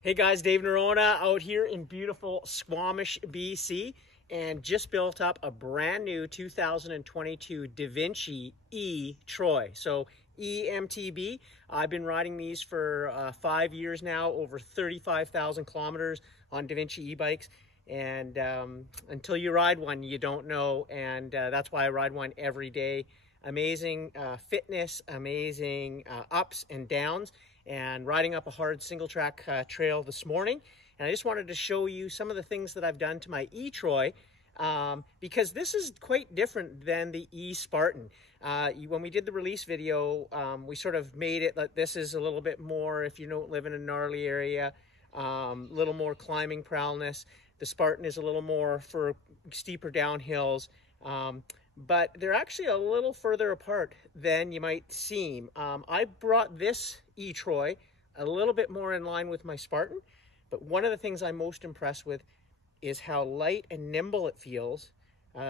Hey guys, Dave Norona out here in beautiful Squamish, BC, and just built up a brand new 2022 Devinci E-Troy. So E-MTB, I've been riding these for 5 years now, over 35,000 kilometers on Devinci e-bikes. And until you ride one, you don't know, and that's why I ride one every day. Amazing fitness, amazing ups and downs, and riding up a hard single track trail this morning. And I just wanted to show you some of the things that I've done to my E-Troy, because this is quite different than the E-Spartan. When we did the release video, we sort of made it like this is a little bit more, if you don't live in a gnarly area, a little more climbing prowess. The Spartan is a little more for steeper downhills. But they're actually a little further apart than you might seem. I brought this E-Troy a little bit more in line with my Spartan, but one of the things I'm most impressed with is how light and nimble it feels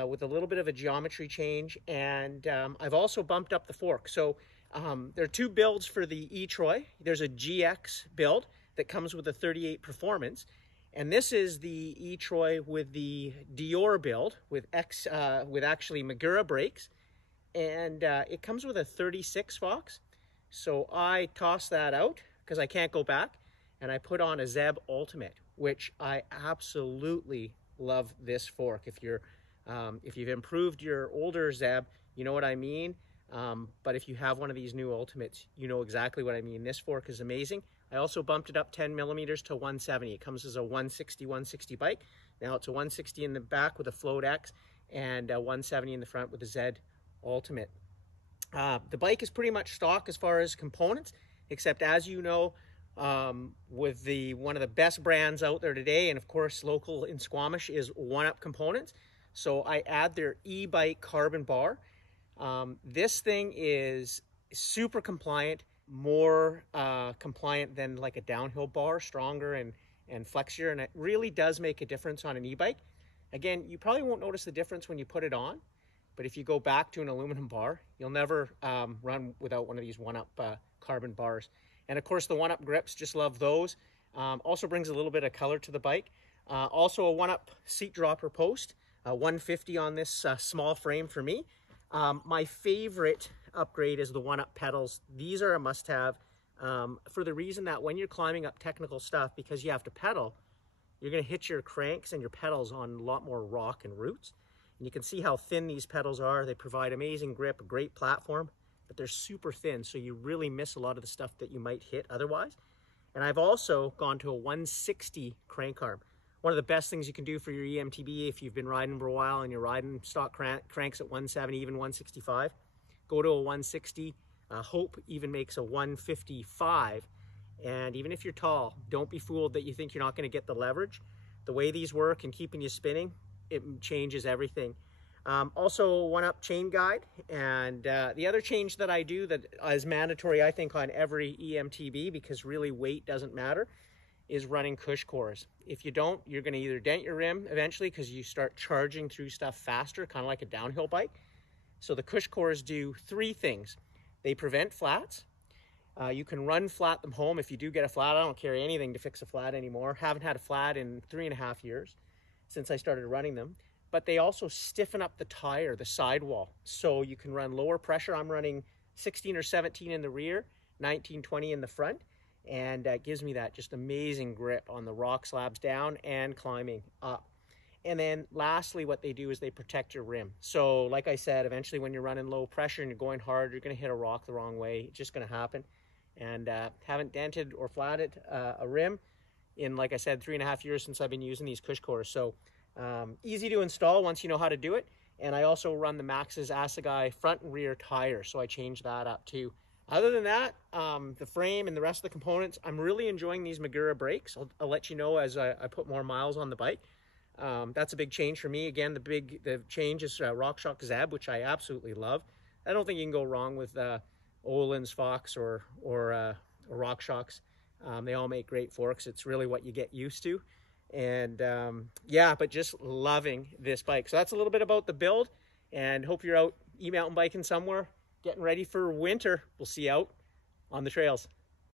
with a little bit of a geometry change. And I've also bumped up the fork. So there are two builds for the E-Troy. There's a GX build that comes with a 38 performance. And this is the E-Troy with the Dior build with actually Magura brakes, and it comes with a 36 Fox. So I tossed that out because I can't go back, and I put on a Zeb Ultimate, which I absolutely love this fork. If you've improved your older Zeb, you know what I mean. But if you have one of these new Ultimates, you know exactly what I mean. This fork is amazing. I also bumped it up 10 millimeters to 170. It comes as a 160 bike. Now it's a 160 in the back with a Float X and a 170 in the front with a Z Ultimate. The bike is pretty much stock as far as components, except as you know, with one of the best brands out there today, and of course local in Squamish, is Oneup Components. So I add their E-Carbon Bar. This thing is super compliant, more compliant than like a downhill bar, stronger and flexier, and it really does make a difference on an e-bike. Again, you probably won't notice the difference when you put it on, but if you go back to an aluminum bar, you'll never run without one of these Oneup carbon bars. And of course the Oneup grips, just love those. Also brings a little bit of color to the bike. Also a Oneup seat dropper post, 150 on this small frame for me. My favorite upgrade is the Oneup pedals. These are a must-have for the reason that when you're climbing up technical stuff, because you have to pedal, you're going to hit your cranks and your pedals on a lot more rock and roots. And you can see how thin these pedals are. They provide amazing grip, a great platform, but they're super thin, so you really miss a lot of the stuff that you might hit otherwise. And I've also gone to a 160 crank arm. One of the best things you can do for your E-MTB if you've been riding for a while and you're riding stock cranks at 170, even 165, go to a 160. Hope even makes a 155. And even if you're tall, don't be fooled that you think you're not going to get the leverage. The way these work and keeping you spinning, it changes everything. Also Oneup chain guide, and the other change that I do that is mandatory, I think, on every E-MTB, because really weight doesn't matter, is running cush cores. If you don't, you're going to either dent your rim eventually because you start charging through stuff faster, kind of like a downhill bike. So the cush cores do three things. They prevent flats. You can run flat them home if you do get a flat. I don't carry anything to fix a flat anymore. Haven't had a flat in 3.5 years since I started running them. But they also stiffen up the tire, the sidewall, so you can run lower pressure. I'm running 16 or 17 in the rear, 19, 20 in the front. And it gives me that just amazing grip on the rock slabs down and climbing up. And then lastly, what they do is they protect your rim. So like I said, eventually when you're running low pressure and you're going hard, you're going to hit a rock the wrong way. It's just going to happen. And haven't dented or flatted a rim in, like I said, 3.5 years since I've been using these cush cores. So easy to install once you know how to do it. And I also run the Maxxis Assegai front and rear tire, so I changed that up too. Other than that, the frame and the rest of the components, I'm really enjoying these Magura brakes. I'll let you know as I put more miles on the bike. That's a big change for me. Again, the change is RockShox Zeb, which I absolutely love. I don't think you can go wrong with Öhlins Fox or RockShox. They all make great forks. It's really what you get used to. And yeah, but just loving this bike. So that's a little bit about the build, and hope you're out e-mountain biking somewhere, getting ready for winter. We'll see you out on the trails.